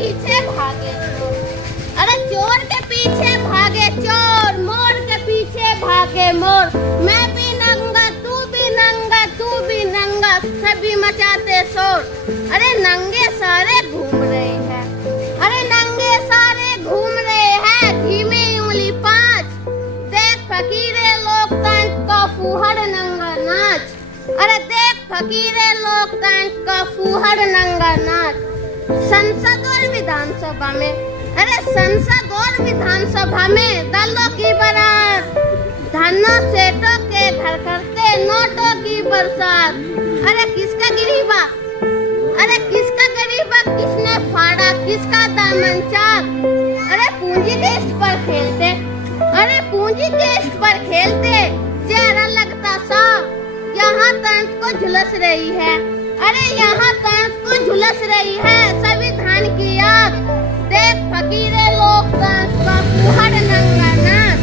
पीछे भागे चोर, अरे चोर के पीछे भागे चोर, मोर के पीछे भागे मोर। मैं भी नंगा, तू भी नंगा, तू भी नंगा, सभी मचाते शोर। अरे नंगे सारे घूम रहे हैं, अरे नंगे सारे घूम रहे हैं, धीमी उंगली पांच। देख फकीरे लोकतंत्र का फूहड़ नंगा नाच, अरे देख फकीरे लोकतंत्र का फूहड़ नंगा नाच। संसद और विधानसभा में, अरे संसद और विधानसभा में दलों की बारात, धनों सेठों के घर करते नोटों की बरसात। अरे किसका गिरीबा, अरे किसका गरीबा, किसने फाड़ा किसका दामन चाक। अरे पूंजी के इश्क पर खेलते, अरे पूंजी के इश्क पर खेलते, चेहरा लगता सा। यहाँ तंत्र को झुलस रही है, अरे यहाँ तंत्र को झुलस रही है संविधान की आग। देख फकीरे लोकतंत्र का फूहड़ नंगा नाच,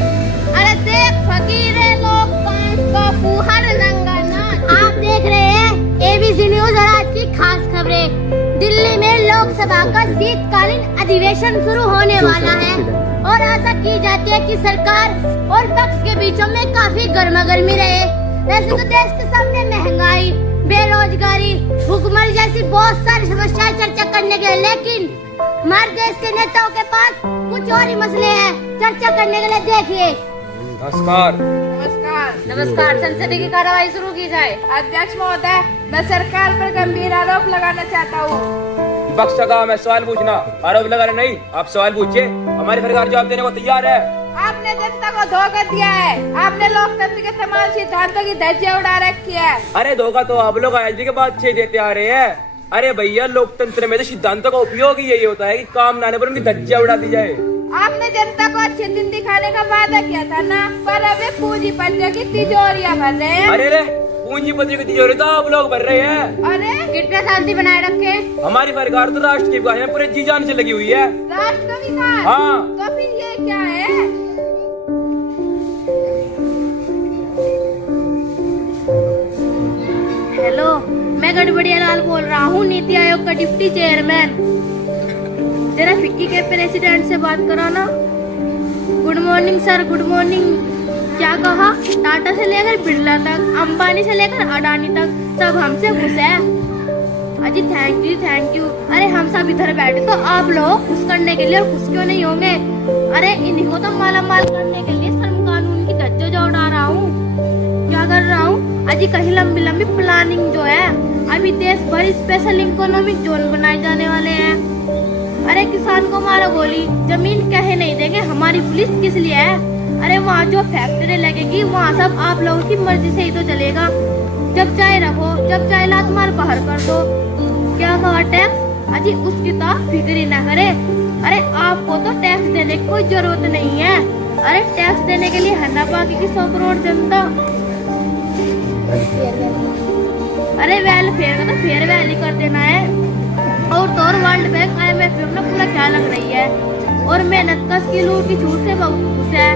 अरे देख फकीरे लोकतंत्र का फूहड़ नंगा नाच। आप देख रहे हैं एबीसी न्यूज और आज की खास खबरें। दिल्ली में लोकसभा का शीतकालीन अधिवेशन शुरू होने वाला है और आशा की जाती है कि सरकार और पक्ष के बीचों में काफी गर्मागर्मी रहे। वैसे तो देश के सामने महंगाई, बेरोजगारी, भूखमरी जैसी बहुत सारी समस्याएं चर्चा करने के लिए, लेकिन हमारे देश के नेताओं के पास कुछ और ही मसले हैं चर्चा करने के लिए। देखिए। नमस्कार। नमस्कार। नमस्कार। संसद की कार्रवाई शुरू की जाए। अध्यक्ष महोदय, मैं सरकार पर गंभीर आरोप लगाना चाहता हूँ। विपक्ष का काम है सवाल पूछना, आरोप लगाना नहीं। आप सवाल पूछिए, हमारी सरकार जवाब देने को तैयार है। आपने जनता को धोखा दिया है, आपने लोकतंत्र के तमाम सिद्धांतों की धज्जियां उड़ा रखी है। अरे धोखा तो आप लोग आजादी के बाद से देते आ रहे हैं। अरे भैया, लोकतंत्र में तो सिद्धांतों का उपयोग ही यही होता है कि काम ना आने पर उनकी धज्जियां उड़ा दी जाए। आपने जनता को अच्छे दिन दिखाने का वादा किया था ना, पर अभी पूंजीपतियों की तिजोरियां भर रहे हैं। अरे पूंजीपतियों की तिजोरी तो आप लोग भर रहे हैं। अरे कितना शांति बनाए रखे। हमारी सरकार तो राष्ट्र की विकास में पूरे जी जान से लगी हुई है। राष्ट्र का विकास? हाँ। तो फिर ये क्या है? हेलो, मैं गड़बड़िया लाल बोल रहा हूँ, नीति आयोग का डिप्टी चेयरमैन। जरा फिक्की के प्रेसिडेंट से बात करो ना। Good morning sir, good morning. क्या कहा? टाटा से लेकर बिरला तक, अंबानी से लेकर अडानी तक सब हमसे खुश है। अजी थैंक यू थैंक यू। अरे हम सब इधर बैठे तो आप लोग खुश करने के लिए और खुश क्यों नहीं होंगे? अरे इन्हीं को तो माला माल करने के लिए श्रम कानून की धज्जियां उड़ा रहा हूँ। क्या कर रहा हूँ? अजी कहीं लंबी लंबी प्लानिंग जो है, अभी देश भर स्पेशल इकोनॉमिक जोन बनाए जाने वाले हैं। अरे किसान को मारो गोली, जमीन कहे नहीं देंगे, हमारी पुलिस किस लिए है? अरे वहाँ जो फैक्ट्री लगेगी वहाँ सब आप लोगों की मर्जी से ही तो चलेगा। जब चाहे रखो, जब चाहे लात मार बाहर कर दो। क्या कहा? टैक्स? अजी उसकी तो फिक्र ही ना करे। अरे आपको तो टैक्स देने की कोई जरूरत नहीं है। अरे टैक्स देने के लिए है ना बाकी की 100 करोड़ जनता। अरे वेलफेयर का तो फेयरवेल ही कर देना है। और तो वर्ल्ड बैंक IMF अपना पूरा ख्याल रख रही है और मेहनत का स्किल की छूट से बहुत खुश है।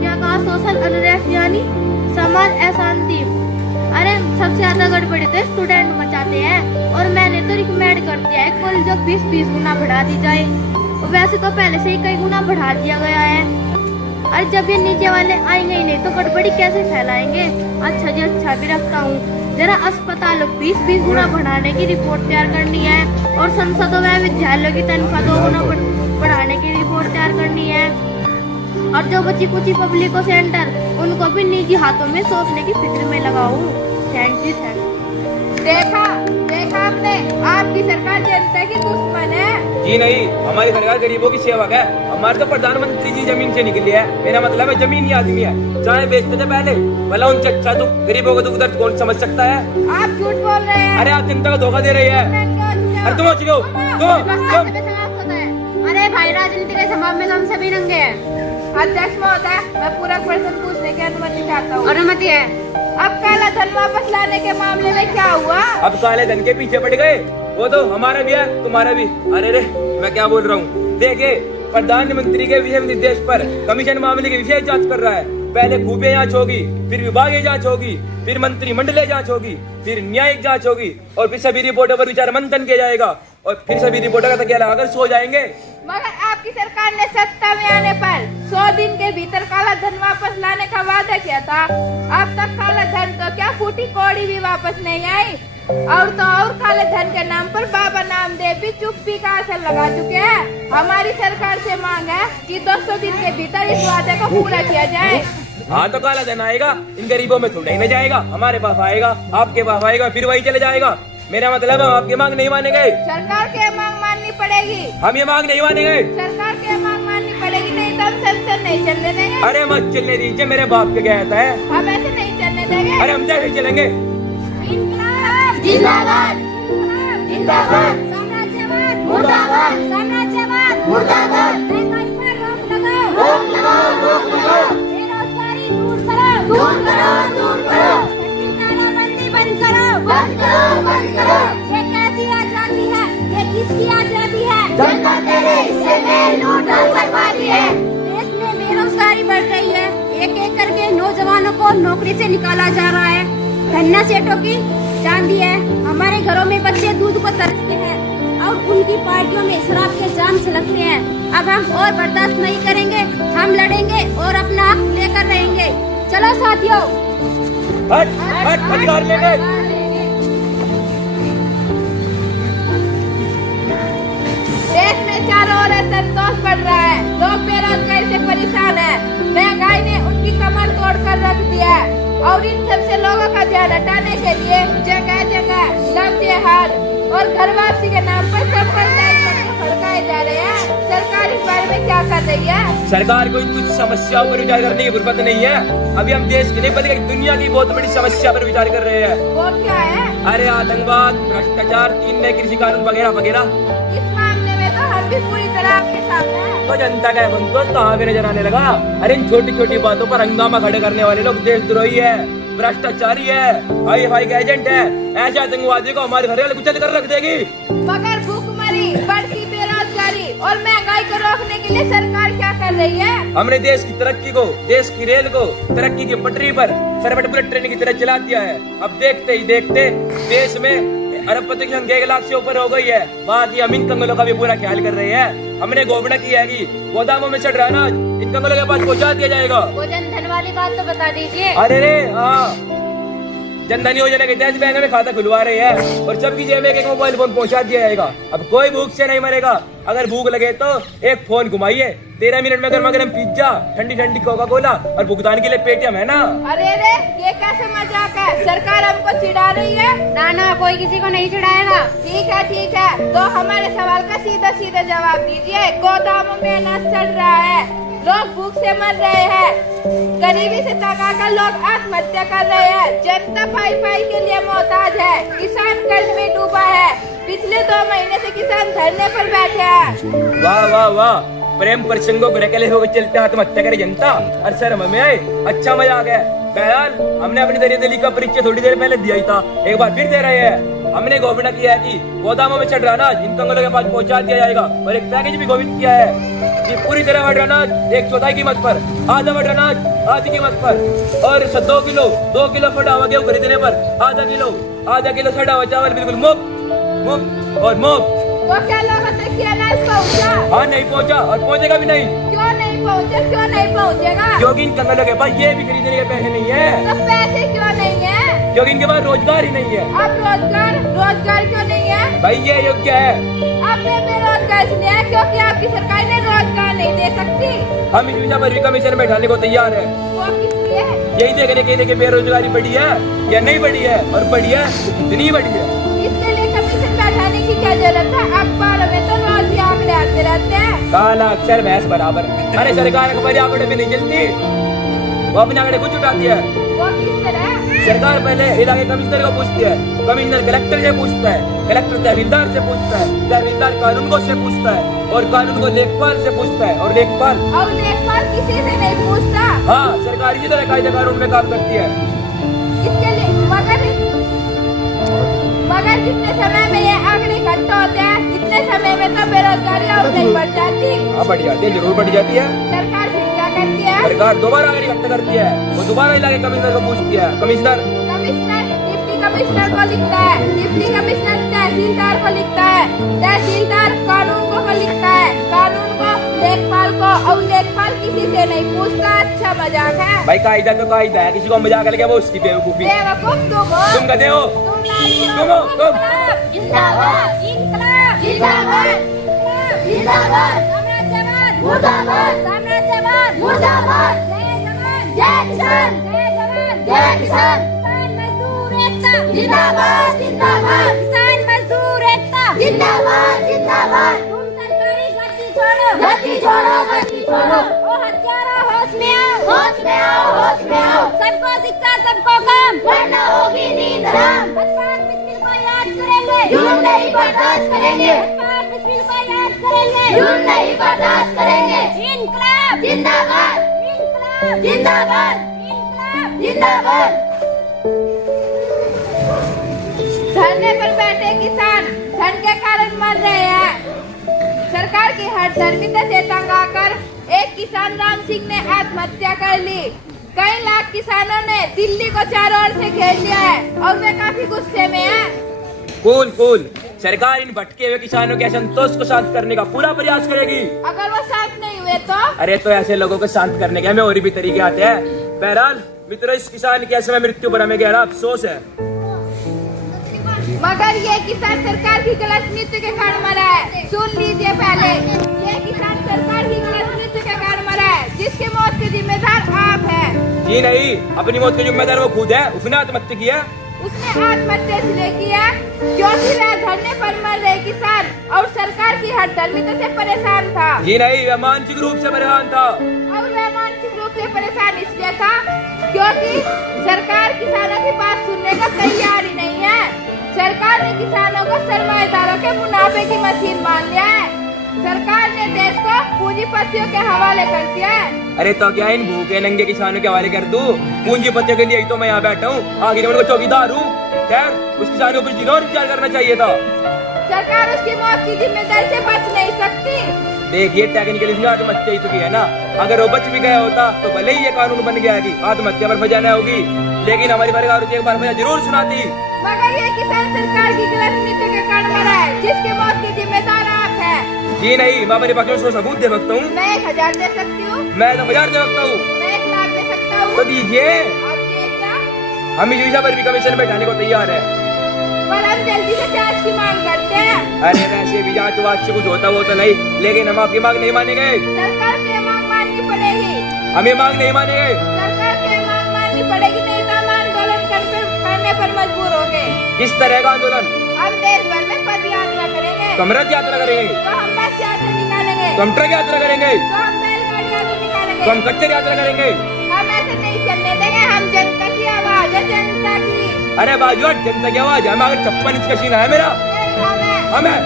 क्या कहा? सोशल अनरेस्ट यानी समाज अशांति। अरे सबसे ज्यादा गड़बड़ी तो स्टूडेंट मचाते हैं और मैंने तो रिकमेंड कर दिया है कॉलेज 20 गुना बढ़ा दी जाए। वैसे तो पहले से ही कई गुना बढ़ा दिया गया है। अरे जब ये नीचे वाले आएंगे ही नहीं तो गड़बड़ी कैसे फैलाएंगे? अच्छा जी, अच्छा भी रखता हूँ। जरा अस्पतालों 20 गुना बढ़ाने की रिपोर्ट तैयार करनी है और संसदों में विद्यालयों की तनख्वाह 2 गुना बढ़ाने की रिपोर्ट तैयार करनी है। और जो बची कुछ पब्लिक सेंटर, उनको भी निजी हाथों में सौंपने की फिक्र में लगाऊं। Thank you. देखा आपने, आपकी सरकार जनता की दुश्मन है। जी नहीं, हमारी सरकार गरीबों की सेवक है। हमारे तो प्रधानमंत्री जी जमीन से निकली है। मेरा मतलब है जमीन ही आदमी है। चाहे बेचते थे पहले, भला उनसे अच्छा तो गरीबों का दुख दर्द कौन समझ सकता है? आप झूठ बोल रहे हैं। अरे आप जनता को धोखा दे रही है। अरे तुम चिढ़ो, अरे भाई, राजनीति के सभा में हम सभी नंगे हैं। अध्यक्ष महोदय, मैं पूरा प्रश्न पूछने की अनुमति चाहता हूँ। अनुमति है। अब काला धन वापस लाने के मामले में क्या हुआ? अब काले धन के पीछे पड़ गए। वो तो हमारा भी है, तुम्हारा भी। अरे रे, मैं क्या बोल रहा हूँ। देखिए, प्रधानमंत्री के विषय निर्देश पर कमीशन मामले की विशेष जांच कर रहा है। पहले खुफिया जांच होगी, फिर विभागीय जांच होगी, फिर मंत्रिमंडलीय जांच होगी, फिर न्यायिक जांच होगी और फिर सभी रिपोर्टों पर विचार मंथन किया जाएगा। और फिर सभी रिपोर्टर का तकिया लगाकर सो जाएंगे। मगर आपकी सरकार ने सत्ता में आने पर 100 दिन के भीतर काला धन वापस लाने का वादा किया था। अब तक काला धन तो क्या फूटी कौड़ी भी वापस नहीं आई। और तो और काले धन के नाम पर बाबा नामदेव भी चुप्पी का असर लगा चुके हैं। हमारी सरकार से मांग है कि 200 दिन के भीतर इस वादे को पूरा किया जाए। हाँ तो काला धन आएगा, इन गरीबों में थोड़ा ही न जाएगा, हमारे पास आएगा, आपके पास आएगा, फिर वही चले जाएगा। मेरा मतलब हम आपकी मांग नहीं मानेंगे। सरकार की मांग माननी पड़ेगी। हम ये मांग नहीं मानेंगे। सरकार की मांग माननी पड़ेगी, नहीं तो हम संसद नहीं चलने देंगे। अरे मत चलने दीजिए, मेरे बाप के कहता है। हम ऐसे नहीं चलने देंगे। अरे हम कैसे चलेंगे? जिंदाबाद जिंदाबाद साम्राज्यवाद मुर्दाबाद साम्राज्यवाद मुर्दाबाद महंगाई पर रोक लगाओ बेरोजगारी दूर करो कठिन तालाबंदी बंद करो ये कैसी आजादी है, ये किसकी आजादी है? जनता तेरे हिस्से में लूट और बर्बादी है। देश में बेरोजगारी बढ़ रही है, एक एक करके नौजवानों को नौकरी से निकाला जा रहा है। धन्ना सेठों की चांदी है, हमारे घरों में बच्चे दूध को तरसते हैं और उनकी पार्टियों में शराब के जाम छलकते हैं। अब हम और बर्दाश्त नहीं करेंगे, हम लड़ेंगे और अपना हक लेकर रहेंगे। चलो साथियों, अधिकार लेंगे। देश में चारों ओर असंतोष बढ़ रहा है, लोग बेरोजगारी से परेशान हैं। महंगाई ने उनकी कमर तोड़ कर रख दिया है और इन सबसे लोगों का ध्यान हटाने के लिए जगह जगह लव जिहाद और घर वापसी के नाम पर सांप्रदायिक दंगे भड़काए जा रहे हैं। सरकार इस बारे में क्या कर रही है? सरकार को कुछ समस्याओं पर विचार करने की जरूरत नहीं है। अभी हम देश की नहीं बल्कि दुनिया की बहुत बड़ी समस्या पर विचार कर रहे हैं। वो क्या है? अरे आतंकवाद, भ्रष्टाचार, 3 नए कृषि कानून वगैरह वगैरह। इस मामले में तो हम भी पूरी तरह आपके साथ हैं। तो जनता का संतोष कहाँ भी नजर आने लगा? अरे इन छोटी छोटी बातों पर हंगामा खड़े करने वाले लोग देशद्रोही है, भ्रष्टाचारी है, हाई का एजेंट है। ऐसे आतंकवादी को हमारे घर वाले कुचल कर रख देगी। मगर भूखमरी, बढ़ती बेरोजगारी और महंगाई को रोकने के लिए सरकार क्या कर रही है? हमने देश की तरक्की को, देश की रेल को तरक्की की पटरी पर सरबट बुलेट ट्रेन की तरह चला दिया है। अब देखते ही देखते देश में अरबपति की संख्या 1 लाख से ऊपर हो गई है। बाकी हम इन कंगलों का भी पूरा ख्याल कर रहे हैं। हमने घोषणा की है कि गोदामों में चढ़ रहा अनाज इन कंगलों के पास पहुँचा दिया जाएगा। वो जन धन वाली बात तो बता दीजिए। अरे रे हाँ, जनधन योजना के तहत बैंक में खाता खुलवा रहे हैं और सबकी जेब में एक मोबाइल फोन पहुंचा दिया जाएगा। अब कोई भूख से नहीं मरेगा। अगर भूख लगे तो एक फोन घुमाइए, 13 मिनट में गर्मा गर्म पिज्जा, ठंडी ठंडी कोका कोला और भुगतान के लिए पेटीएम है ना। अरे रे, ये कैसे मजाक है? सरकार हमको चिढ़ा रही है? ना कोई किसी को नहीं चिढ़ाएगा। ठीक है, तो हमारे सवाल का सीधा जवाब दीजिए। गोदामों में अनाज चढ़ रहा है, लोग भूख से मर रहे हैं, गरीबी से तकाकर लोग आत्महत्या कर रहे हैं, जनता पाई के लिए मोहताज है, किसान कर्ज में डूबा है, पिछले 2 महीने से किसान धरने पर बैठे हैं। वाह वाह वाह, प्रेम प्रसंगों को रखेले होकर चलते आत्महत्या करे जनता और शर्म में आए। अच्छा मजा आ गया। बहरहाल हमने अपनी दरिद्री का परिचय थोड़ी देर पहले दिया ही था, एक बार फिर दे रहे हैं। हमने घोषणा किया है कि गोदामों में चढ़ रहा अनाज इन कंगलों के पास पहुंचा दिया जाएगा और एक पैकेज भी घोषित किया है कि पूरी तरह बढ़ रहा अनाज 1/4 कीमत पर, आधा बढ़ रहा अनाज आधी कीमत पर और 2 किलो सड़ा हुआ गेहूं खरीदने पर आधा किलो सड़ा हुआ चावल बिल्कुल मुफ्त और मुफ्त। वो क्या लोगों तक ये अनाज पहुँचा? हाँ नहीं पहुँचा और पहुँचेगा भी नहीं। क्यों नहीं पहुँचेगा? क्योंकि इन कंगलों के पास ये भी खरीदने के पैसे नहीं है। तो पैसे क्यों नहीं है? क्योंकि इनके पास रोजगार ही नहीं है। अब रोजगार क्यों नहीं है? भाई ये योग्य है। आपने बेरोजगार इसलिए है क्योंकि आपकी सरकार ने रोजगार नहीं दे सकती। हम इस विषय पर भी कमीशन बैठाने को तैयार है। वो किस लिए? यही देखने के लिए कि बेरोजगारी बढ़ी है या नहीं बढ़ी है, और बढ़ी है तो कितनी बढ़ी है। इसके लिए कमीशन बैठाने की क्या जरूरत है? अखबार में तो रोज ही आंकड़े आते रहते हैं। काला अक्षर भैंस बराबर। अरे सरकार को आंकड़े भी नहीं चलती, वो अपने आंकड़े खुद उठाती है। वो किस तरह? सरकार पहले इलाके कमिश्नर को पूछती है, कमिश्नर कलेक्टर से पूछता है, कलेक्टर तहसीलदार से पूछता है, तहसीलदार कानून को से पूछता है और कानून को लेखपाल से पूछता है और लेखपाल किसी से नहीं पूछता। हाँ, सरकार इसी तरह कायदे कानून में काम करती है। इसके लिए मगर जितने समय में ये आंकड़े इकट्ठा होते हैं इतने समय में तो बेरोजगारी और नहीं बढ़ जाती। हाँ बढ़ जाती है, जरूर बढ़ जाती है। सरकार फिर क्या करती है? सरकार दोबारा आंकड़े इकट्ठा करती है, वो दोबारा इलाके कमिश्नर को पूछती है। कमिश्नर डिप्टी कमिश्नर को लिखता है, डिप्टी कमिश्नर तहसीलदार को लिखता है, तहसीलदार कानून को लिखता है, कानून को लेखपाल को, और लेखपाल किसी से नहीं पूछता। अच्छा मजाक है भाई, कायदा तो कायदा है, किसी को मजाक लगे वो उसकी बेवकूफी। बेवकूफ तुम हो, तुम कहते हो तुम नारी हो, तुम हो, तुम। जिंदाबाद इंकलाब जिंदाबाद जिंदाबाद साम्राज्यवाद मुर्दाबाद साम्राज्यवाद मुर्दाबाद जय जवान जय किसान जय जवान जय किसान किसान मजदूर एकता जिंदाबाद जिंदाबाद किसान मजदूर एकता जिंदाबाद जिंदाबाद तुम सरकारी गद्दी छोड़ो गद्दी छोड़ो गद्दी छोड़ो ओ हत्यारा होश में आओ होश में आओ होश में आओ सबको शिक्षा सबको काम वरना होगी नींद हराम अखबार बिस्मिल को याद करेंगे जुल्म नहीं बर्दाश्त करेंगे अखबार बिस्मिल को याद करेंगे जुल्म नहीं बर्दाश्त करेंगे इनकलाब जिंदाबाद इनकलाब जिंदाबाद इनकलाब जिंदाबाद धरने पर बैठे किसान ठंड के कारण मर रहे हैं। सरकार की हठधर्मिता से तंग आकर एक किसान राम सिंह ने आत्महत्या कर ली। कई लाख किसानों ने दिल्ली को चारों ओर से घेर लिया है और वे काफी गुस्से में हैं। Cool cool. सरकार इन भटके हुए किसानों के असंतोष को शांत करने का पूरा प्रयास करेगी। अगर वो शांत नहीं हुए तो अरे तो ऐसे लोगों को शांत करने के हमें और भी तरीके आते हैं। बहरहाल मित्रों, इस किसान के ऐसे मृत्यु पर हमें गहरा अफसोस है। मगर ये किसान सरकार की गलत नीति के कारण मरा है। सुन लीजिए पहले, ये किसान सरकार की गलत नीति के कारण मरा है, जिसकी मौत के जिम्मेदार आप हैं। जी नहीं, अपनी मौत के जिम्मेदार वो खुद है। उसने आत्महत्या की है। उसने आत्महत्या इसलिए किया क्योंकि वह धरने पर मर रहे किसान और सरकार की हठधर्मिता से परेशान था। जी नहीं, वह मानसिक रूप से परेशान था। और वह मानसिक रूप से परेशान इसलिए था क्योंकि सरकार किसानों की बात सुनने को तैयार ही नहीं है। सरकार ने किसानों को सरमाएदारों के मुनाफे की मशीन मान लिया है। सरकार ने देश को पूंजीपतियों के हवाले कर दिया है। अरे तो क्या इन भूखे नंगे किसानों के हवाले कर दूं? पूंजीपतियों के लिए ही तो मैं यहाँ बैठा हूँ। आखिर मैं उनको चौकीदार हूँ। खैर, उस किसानों को कुछ और विचार करना चाहिए था। सरकार उसकी मौत की जिम्मेदारी से बच नहीं सकती। देखिए, टेक्निकली इसमें आत्महत्या ही तो की है ना। अगर वो बच भी गया होता तो भले ही ये कानून बन गया कि आत्महत्या पर सजा न होगी, लेकिन हमारी सरकार उसे एक बार सजा जरूर सुनाती। मगर ये किसान सरकार की गलत नीति के कारण मरा है, जिसके मौत के जिम्मेदार आप हैं। जी नहीं, मैं अपने पक्ष में उसको सबूत दे सकता हूँ। मैं 1000 दे सकती हूँ, मैं तो 1000 दे सकता हूँ। मैं 1 लाख दे सकता हूँ। तो दीजिए। आप ये क्या? हम इस विषय पर भी कमीशन बैठाने को तैयार है। पर हम जल्दी से जांच की मांग करते हैं। अरे वैसे भी जांच वाच से कुछ होता वो तो नहीं, लेकिन हम आपकी मांग नहीं मानेंगे। सरकार की मांग माननी पड़ेगी। हम ये मांग नहीं मानेंगे। सरकार की मांग माननी पड़ेगी, नहीं तो हम आंदोलन करने पर मजबूर होंगे। किस तरह का आंदोलन? हम देश भर में पद यात्रा करेंगे, तो हम रथ यात्रा करेंगे, तो हम बस यात्रा निकालेंगे, तो हम ट्रक यात्रा करेंगे, तो हम बैलगाड़ी यात्रा निकालेंगे। तो हम कच्चर यात्रा करेंगे। हम ऐसे नहीं चलने देंगे। हम जनता की आवाज है, जनता की। अरे बाजू जनता की आवाज है। हम अगर 56 इंच का सीना है मेरा। हमें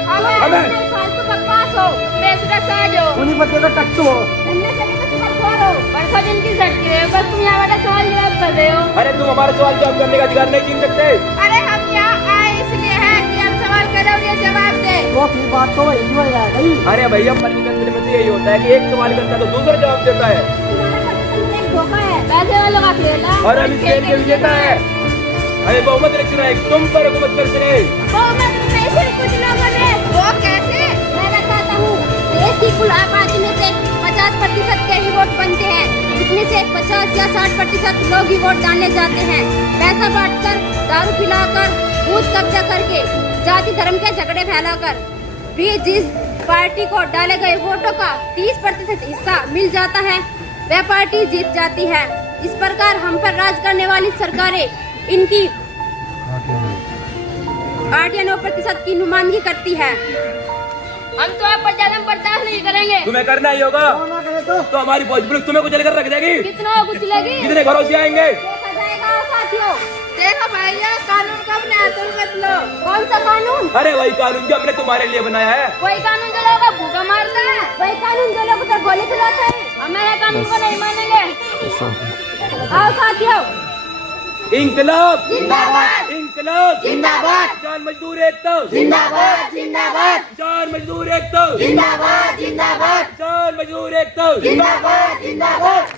फालतू बकवास हो, बेसुरा साज हो, उन्हीं बच्चे का टट्टू हो। धंधे से भी तुम खोर हो। बरसा दिन की झटकी है, बस तुम यहाँ वाला सवाल जवाब कर रहे हो। अरे तुम हमारा सवाल जवाब करने का अधिकार नहीं छीन सकते। अरे हम यहाँ आए इसलिए हैं कि हम सवाल करें और ये जवाब दे। तो फिर बात तो वही हो जाएगा ही। अरे भैया, परितंत्र में तो यही होता है कि एक सवाल करता है तो दूसरा जवाब देता है, तुम्हारा प्रतितंत्र एक धोखा है, पैसे वालों का खेल है। और हम इस खेल के विजेता है। हमें बहुमत रच रहा है, तुम पर हुकूमत कर रहे। बहुमत में से कुछ लोगों ने। वो कैसे? मैं बताता हूँ। देश की कुल आबादी में से 50% के ही वोट बनते हैं, जिसमें से 50 या 60% लोग ही वोट डालने जाते हैं। पैसा बांटकर, दारू पिलाकर, बूथ कब्जा करके, जाति धर्म के झगड़े फैलाकर भी जिस पार्टी को डाले गए वोटों का 30% हिस्सा मिल जाता है, वह पार्टी जीत जाती है। इस प्रकार हम पर राज करने वाली सरकारें इनकी 8 या 9% की नुमाइंदगी करती है। हम तो आप पर ज्यादा बर्दाश्त नहीं करेंगे। तुम्हें करना ही होगा। ना करे तो हमारी फौज पुलिस तुम्हें कुचल कर रख देगी। कितना कुछ लगी? कितने घरों से आएंगे? देखा जाएगा साथियों। देखो भैया, कानून को अपने हाथों में मत लो। कौन सा कानून? अरे वही कानून जो हमने तुम्हारे लिए बनाया है। वही कानून जो लोगों को भूखा मारता है, वही कानून जो लोगों पर गोली चलाता है। हमारे कानून को नहीं मानेंगे। आओ साथियों। इंकलाब जिंदाबाद इंकलाब जिंदाबाद किसान मजदूर एकता जिंदाबाद जिंदाबाद किसान मजदूर एकता जिंदाबाद जिंदाबाद किसान मजदूर एकता जिंदाबाद जिंदाबाद